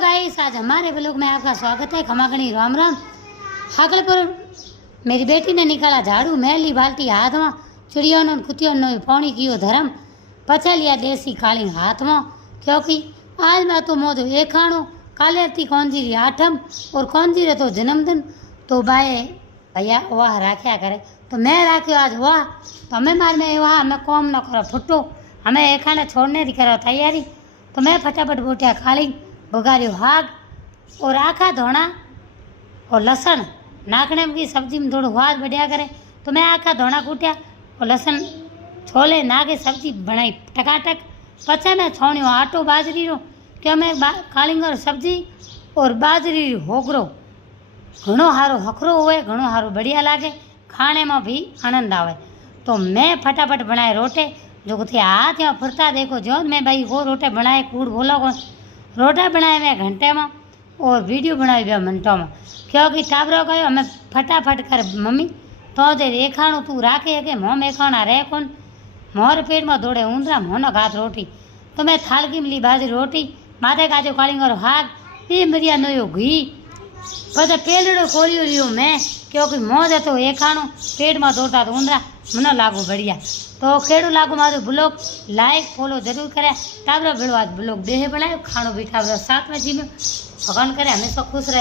Guys, आज हमारे blog में आपका स्वागत है। खमागणी राम राम। हाकलपुर मेरी बेटी ने निकाला झाड़ू, मैली बाल्टी हाथ में, चिड़ियों ने कुतियों ने पानी कियो धर्म, पचा लिया देसी काली हाथ में, क्योंकि आज मैं तो मोदो एक खाणो, काले थी कौंजी री आठम और कौंजी रे तो जन्मदिन, तो बाए भैया वाह राख्या करे, तो मैं राख्यो आज वाह। तो हमें मार में वाह हमें कौम न करो फुटो, हमें एक खाने छोड़ने की करो तैयारी। तो मैं फटाफट बोटिया खाली बघारियो हाग और आखा धोना और लसन नाखने की सब्जी में थोड़ा स्वाद बढ़िया करे, तो मैं आखा धोना कूटिया और लसन छोले नाके सब्जी बनाई टकाटक। पचा मैं छोणियो आटो बाजरी रो, क्या मैं कालींगर सब्जी और बाजरी होगरो घणो हारो हखरो होए, घणो हारो बढ़िया लागे, खाने में भी आनंद आवे। तो मैं फटाफट बनाए रोटे, जो थे हाथ यहाँ फुरता देखो जो मैं भाई वो रोटे बनाए कूड़ बोलो को रोटा बनाए मैं घंटे में और वीडियो बनाई गया मिनटों में, क्योंकि टाबरो कहो हमें फटाफट कर मम्मी तो दे रेखाणु तू राखे के मोह में खाना रहे कौन, मोर पेट में दौड़े ऊंधरा मोह न घात रोटी। तो मैं थालगी में ली बाजरी रोटी, माथे काजो कालींगर हाग, ये मरिया नयो घी, पता पेलड़ो खोलियो लियो मैं, क्योंकि मौज तो एक खाणो पेट में दौड़ता तो ऊंधरा मन लागू बढ़िया। तो केड़ो लागू मारो ब्लॉग लाइक फॉलो जरूर करे। टाबरा भेड़ो आज ब्लॉग देह बनाए, खाणो भी टाबरा साथ में जीम्यो। भगवान करे हमेशा खुश रहे।